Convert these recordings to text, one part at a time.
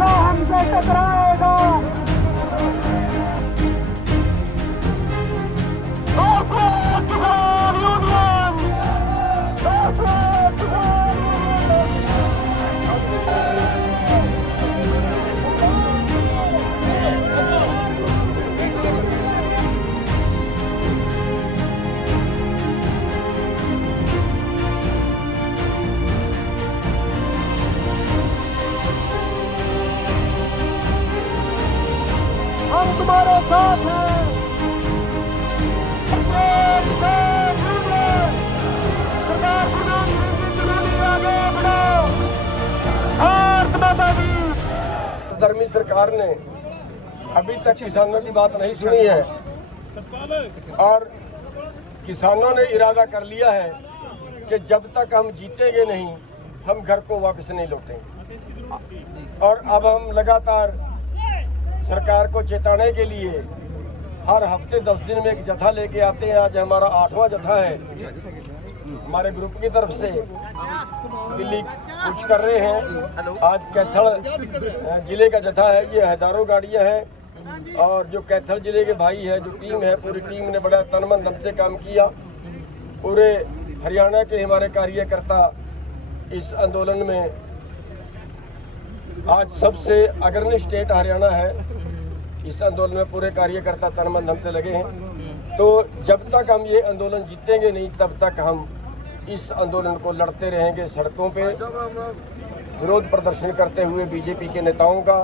हमसे टकराएगा। हम तुम्हारे साथ हैं। धर्मी सरकार ने अभी तक किसानों की बात नहीं सुनी है और किसानों ने इरादा कर लिया है कि जब तक हम जीतेंगे नहीं हम घर को वापस नहीं लौटेंगे। और अब हम लगातार सरकार को चेताने के लिए हर हफ्ते 10 दिन में एक जत्था लेके आते हैं। आज हमारा 8वां जत्था है हमारे ग्रुप की तरफ से। दिल्ली कुछ कर रहे हैं। आज कैथल जिले का जत्था है। ये हजारों गाड़ियां हैं और जो कैथल जिले के भाई है, जो टीम है, पूरी टीम ने बड़ा तन मन धन से काम किया। पूरे हरियाणा के हमारे कार्यकर्ता इस आंदोलन में, आज सबसे अग्रणी स्टेट हरियाणा है, इस आंदोलन में पूरे कार्यकर्ता तन मन धन से लगे हैं। तो जब तक हम ये आंदोलन जीतेंगे नहीं तब तक हम इस आंदोलन को लड़ते रहेंगे। सड़कों पे विरोध प्रदर्शन करते हुए बीजेपी के नेताओं का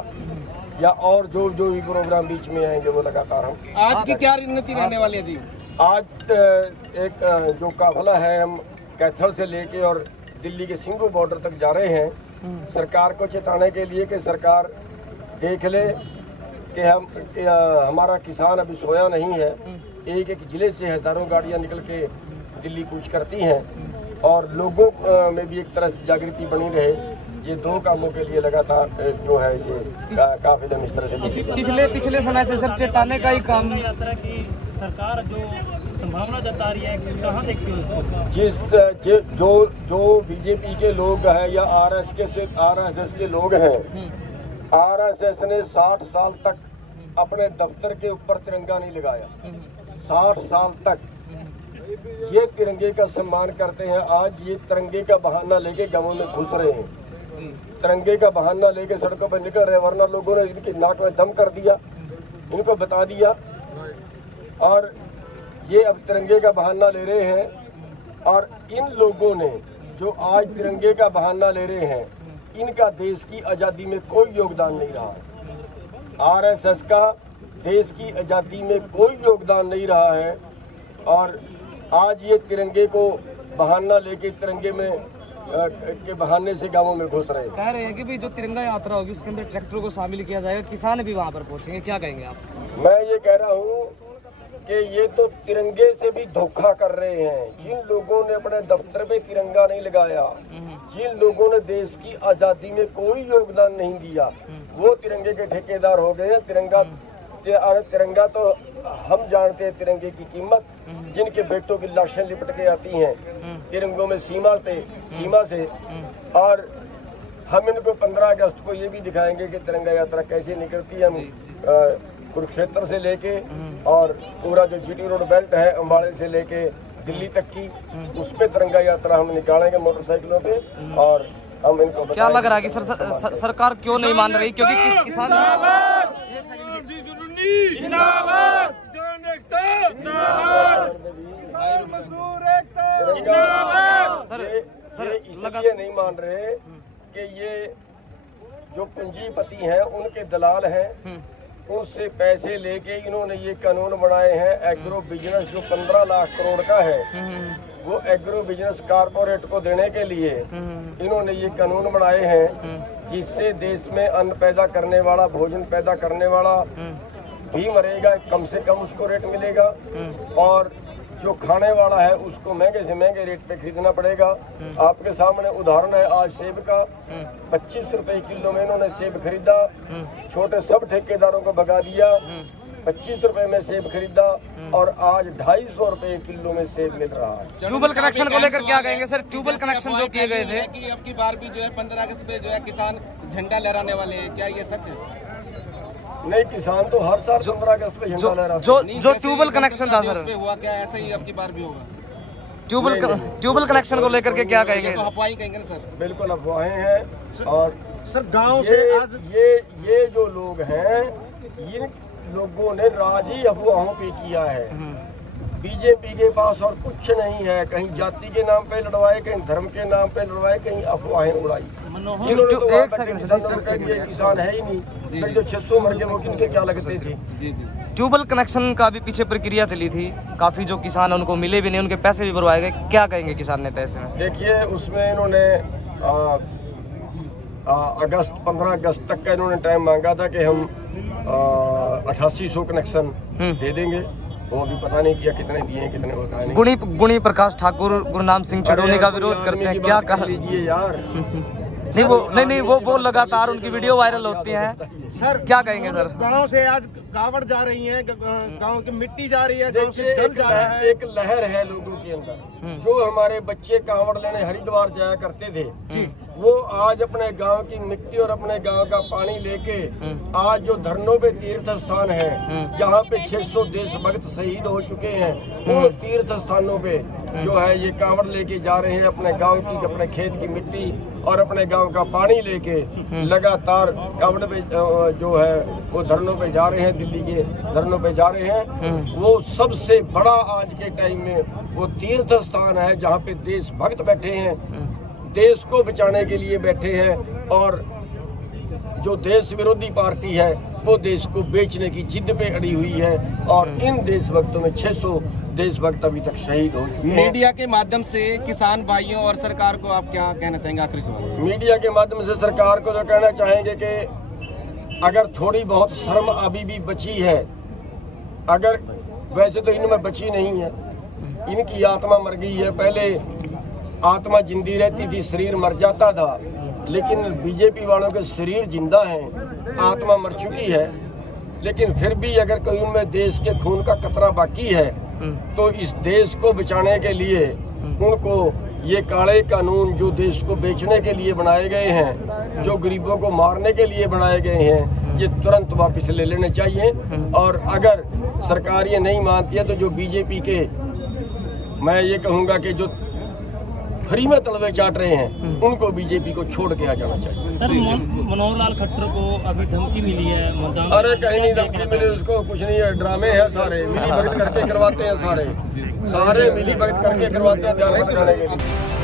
या और जो भी प्रोग्राम बीच में आएंगे वो लगातार हम। आज की क्या रणनीति रहने वाली है जी? आज एक जो काफिला है हम कैथल से लेके और दिल्ली के सिंघू बॉर्डर तक जा रहे हैं सरकार को चेताने के लिए कि सरकार देख ले कि हमारा किसान अभी सोया नहीं है। एक एक जिले से हजारों गाड़ियां निकल के दिल्ली कूच करती हैं और लोगों में भी एक तरह से जागृति बनी रहे। ये दो कामों के लिए लगातार जो है ये काफिले इस तरह से पिछले समय से सर चेताने का ही काम। यात्रा की सरकार जो संभावना जता रही है, कहाँ देखती है? जिस जो बीजेपी के लोग हैं या आरएसएस के लोग हैं, आरएसएस ने 60 साल तक अपने दफ्तर के ऊपर तिरंगा नहीं लगाया। 60 साल तक ये तिरंगे का सम्मान करते हैं। आज ये तिरंगे का बहाना लेके गांवों में घुस रहे हैं, तिरंगे का बहाना लेके सड़कों पर निकल रहे। वरना लोगों ने इनकी नाक में दम कर दिया, इनको बता दिया और ये अब तिरंगे का बहाना ले रहे हैं। और इन लोगों ने जो आज तिरंगे का बहाना ले रहे हैं, इनका देश की आज़ादी में कोई योगदान नहीं रहा है। आरएसएस का देश की आज़ादी में कोई योगदान नहीं रहा है और आज ये तिरंगे को बहाना लेके तिरंगे में के बहाने से गांवों में घुस रहे हैं। कह रहे हैं कि भी जो तिरंगा यात्रा होगी उसके अंदर ट्रैक्टरों को शामिल किया जाएगा, किसान भी वहां पर पहुंचेंगे। क्या कहेंगे आप? मैं ये कह रहा हूँ कि ये तो तिरंगे से भी धोखा कर रहे हैं। जिन लोगों ने अपने दफ्तर में तिरंगा नहीं लगाया, जिन लोगों ने देश की आज़ादी में कोई योगदान नहीं दिया, वो तिरंगे के ठेकेदार हो गए हैं। तिरंगा तो हम जानते हैं तिरंगे की कीमत। जिनके बेटों की लाशें लिपट के आती हैं तिरंगों में सीमा से, और हम इनको 15 अगस्त को ये भी दिखाएंगे कि तिरंगा यात्रा कैसे निकलती है। हम कुरुक्षेत्र से लेके और पूरा जो जीटी रोड बेल्ट है अम्बाड़े से लेके दिल्ली तक की, उस पे तिरंगा यात्रा हम निकालेंगे मोटरसाइकिलों पे। और हम इनको क्या लग रहा है कि सरकार क्यों नहीं मान रही? क्योंकि किसान इसलिए नहीं मान रहे कि ये जो पूंजीपति हैं उनके दलाल हैं, उससे पैसे लेके इन्होंने ये कानून बनाए हैं। एग्रो बिजनेस जो 15 लाख करोड़ का है, वो एग्रो बिजनेस कारपोरेट को देने के लिए इन्होंने ये कानून बनाए हैं, जिससे देश में अन्न पैदा करने वाला, भोजन पैदा करने वाला भी मरेगा, कम से कम उसको रेट मिलेगा, और जो खाने वाला है उसको महंगे से महंगे रेट पे खरीदना पड़ेगा। आपके सामने उदाहरण है आज सेब का। 25 रुपए किलो में इन्होंने सेब खरीदा, छोटे सब ठेकेदारों को भगा दिया। 25 रुपए में सेब खरीदा और आज 250 रुपए किलो में सेब मिल रहा है। ट्यूबवेल कनेक्शन को लेकर क्या कहेंगे सर? ट्यूबवेल कनेक्शन जो किए गए थे कि अब की बार भी जो है 15 अगस्त पे जो है किसान झंडा लहराने वाले हैं, क्या ये सच है? नहीं, किसान तो हर साल 15 अगस्त पे झंडा लहराता है। जो ट्यूबवेल कनेक्शन था सर, हुआ क्या ऐसा ही अब की बार भी होगा? ट्यूबवेल कनेक्शन को लेकर के क्या कहेंगे? तो अफवाह ही कहेंगे ना सर? बिल्कुल अफवाहें हैं। और सर गांव से आज ये जो लोग हैं, इन लोगों ने राज ही अफवाहों पे किया है। बीजेपी के पास और कुछ नहीं है। कहीं जाति के नाम पे लड़वाए, कहीं धर्म के नाम पे लड़वाए, कहीं अफवाहें उड़ाई। इन्होंने तो एक सेकंड, किसान है ही नहीं। जो 600 मर गए वो किनके क्या लगते थे? जी जी। ट्यूबवेल कनेक्शन का भी पीछे प्रक्रिया चली थी, काफी जो किसान उनको मिले भी नहीं, उनके पैसे भी भरवाए गए। क्या कहेंगे किसान नेता ऐसे में? देखिए, उसमें इन्होंने 15 अगस्त तक का इन्होंने टाइम मांगा था कि हम 8800 कनेक्शन दे देंगे। वो अभी पता नहीं किया कितने दिए हैं, कितने बताया नहीं। गुणी प्रकाश ठाकुर गुरनाम सिंह चढ़ोनी का विरोध करते हैं, क्या कर लीजिए यार। नहीं वो लगातार उनकी वीडियो वायरल होती है सर, क्या कहेंगे सर? गांव से आज कावड़ जा रही है, गांव की मिट्टी जा रही है, गांव से जल जा रहा है। एक लहर है लोगों के अंदर। जो हमारे बच्चे कावड़ लेने हरिद्वार जाया करते थे, वो आज अपने गांव की मिट्टी और अपने गांव का पानी लेके आज जो धरनों पे तीर्थ स्थान है, जहाँ पे 600 देशभक्त शहीद हो चुके हैं, वो तीर्थ स्थानों पे जो है ये कावड़ लेके जा रहे हैं। अपने गांव की, अपने खेत की मिट्टी और अपने गांव का पानी लेके लगातार कावड़ पे जो है वो धरनों पे जा रहे हैं, दिल्ली के धरनों पे जा रहे हैं। वो सबसे बड़ा आज के टाइम में वो तीर्थ स्थान है, जहाँ पे देशभक्त बैठे हैं, देश को बचाने के लिए बैठे हैं। और जो देश विरोधी पार्टी है वो देश को बेचने की जिद पे अड़ी हुई है। और इन देशभक्तों में 600 देशभक्त अभी तक शहीद हो चुके हैं। मीडिया के माध्यम से किसान भाइयों और सरकार को आप क्या कहना चाहेंगे? आखिरी सवाल। मीडिया के माध्यम से सरकार को तो कहना चाहेंगे कि अगर थोड़ी बहुत शर्म अभी भी बची है, अगर वैसे तो इनमें बची नहीं है, इनकी आत्मा मर गई है। पहले आत्मा जिंदी रहती थी, शरीर मर जाता था, लेकिन बीजेपी वालों के शरीर जिंदा हैं, आत्मा मर चुकी है। लेकिन फिर भी अगर कोई उनमें देश के खून का कतरा बाकी है, तो इस देश को बचाने के लिए उनको ये काले कानून जो देश को बेचने के लिए बनाए गए हैं, जो गरीबों को मारने के लिए बनाए गए हैं, ये तुरंत वापस ले लेने चाहिए। और अगर सरकार ये नहीं मानती है तो जो बीजेपी के, मैं ये कहूँगा कि जो फ्री में तलवे चाट रहे हैं, उनको बीजेपी को छोड़ के आ जाना चाहिए। सर, मनोहर लाल खट्टर को अभी धमकी मिली है? अरे कहीं नहीं धमकी मिली उसको, कुछ नहीं है, ड्रामे हैं सारे, मिली भगत करके करवाते हैं, सारे मिली भगत करके करवाते हैं ध्यान भटकाने के लिए।